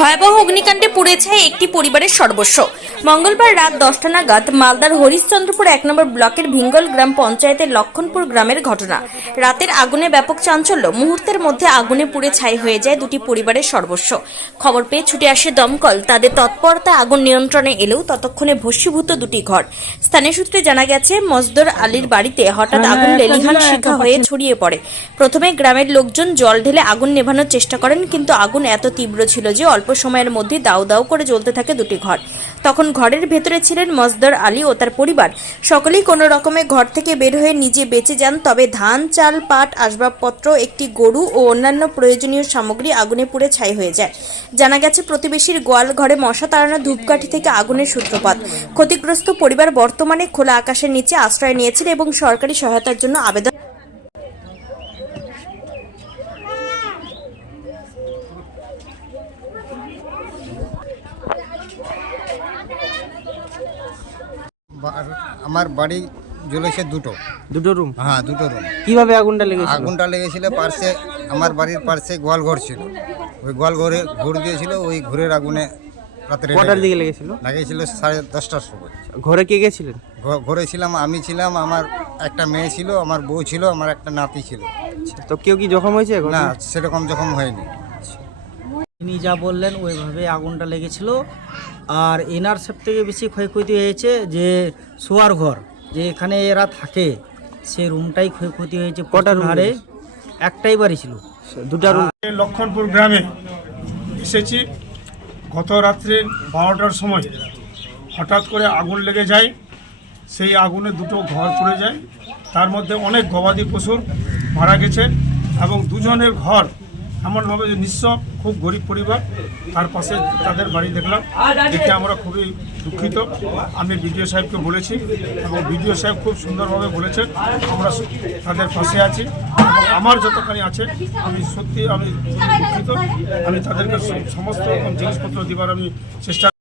ভয়াবহ অগ্নিকাণ্ডে পুড়েছে একটি পরিবারের সর্বস্ব। মঙ্গলবার রাত দশটা নাগাদ মালদার হরিশ্চন্দ্রপুর এক নম্বর ব্লকের ভিঙ্গল গ্রাম পঞ্চায়েতের লক্ষণপুর গ্রামের ঘটনা। রাতের আগুনে ব্যাপক চাঞ্চল্য। মুহূর্তের মধ্যে আগুনে পুড়ে ছাই হয়ে যায় দুটি পরিবারের সর্বস্ব। খবর পেয়ে ছুটে আসে দমকল। তাদের তৎপরতা আগুন নিয়ন্ত্রণে এলেও ততক্ষণে ভস্মীভূত দুটি ঘর। স্থানীয় সূত্রে জানা গেছে মজদর আলীর বাড়িতে হঠাৎ আগুন লেলিহান শিখা হয়ে ছড়িয়ে পড়ে। প্রথমে গ্রামের লোকজন জল ঢেলে আগুন নেভানোর চেষ্টা করেন কিন্তু আগুন এত তীব্র ছিল যে অল্প সময়ের মধ্যে দাউ দাউ করে জ্বলতে থাকে দুটি ঘর। তখন ঘরের ভেতরে ছিলেন মজদার আলী ও তার পরিবার। সকলেই কোনো রকমে ঘর থেকে বের হয়ে নিজে বেঁচে যান, তবে ধান, চাল, পাট, আসবাবপত্র, একটি গরু ও অন্যান্য প্রয়োজনীয় সামগ্রী আগুনে পুড়ে ছাই হয়ে যায়। জানা গেছে, প্রতিবেশীর গোয়াল ঘরে মশা তাড়ানো ধূপকাঠি থেকে আগুনের সূত্রপাত। ক্ষতিগ্রস্ত পরিবার বর্তমানে খোলা আকাশের নিচে আশ্রয় নিয়েছিল এবং সরকারি সহায়তার জন্য আবেদন আমার বাড়ি জ্বলেছে দুটো। দুটো রুম হ্যাঁ দুটো রুম কীভাবে আগুনটা লেগেছিল? আগুনটা লেগেছিল পার্শ্বে আমার বাড়ির পার্শ্বে গোয়াল ঘর ছিল। ওই গোয়াল ঘরে ঘুর দিয়েছিল ওই ঘুরের আগুনে রাত্রে কটার দিকে লেগেছিল? লাগিয়েছিল সাড়ে দশটার সময়। ঘরে কে গেছিলেন ঘরে ছিলাম আমি ছিলাম আমার একটা মেয়ে ছিল আমার বউ ছিল আমার একটা নাতি ছিল। আচ্ছা, তো কেউ কি জখম হয়েছে না সেরকম জখম হয়নি। তিনি যা বললেন ওইভাবে আগুনটা লেগেছিল। আর এনার সব থেকে বেশি ক্ষয়ক্ষতি হয়েছে যে শোয়ার ঘর যে এখানে এরা থাকে সেই রুমটাই ক্ষয়ক্ষতি হয়েছে কটা হারে একটাই বাড়ি ছিল। দুটা রুম। লক্ষণপুর গ্রামে এসেছি। গত রাত্রে বারোটার সময় হঠাৎ করে আগুন লেগে যায় সেই আগুনে দুটো ঘর পড়ে যায়। তার মধ্যে অনেক গবাদি পশুর মারা গেছে এবং দুজনের ঘর এমনভাবে যে নিঃস্ব, খুব গরিব পরিবার, তার পাশে তাদের বাড়ি দেখলাম। দেখে আমরা খুবই দুঃখিত। আমি বিডিও সাহেবকে বলেছি এবং বিডিও সাহেব খুব সুন্দরভাবে বলেছেন, আমরা তাদের পাশে আছি। আমার যতখানি আছে, আমি সত্যি আমি দুঃখিত। আমি তাদেরকে সমস্ত রকম জিনিসপত্র দেবার আমি চেষ্টা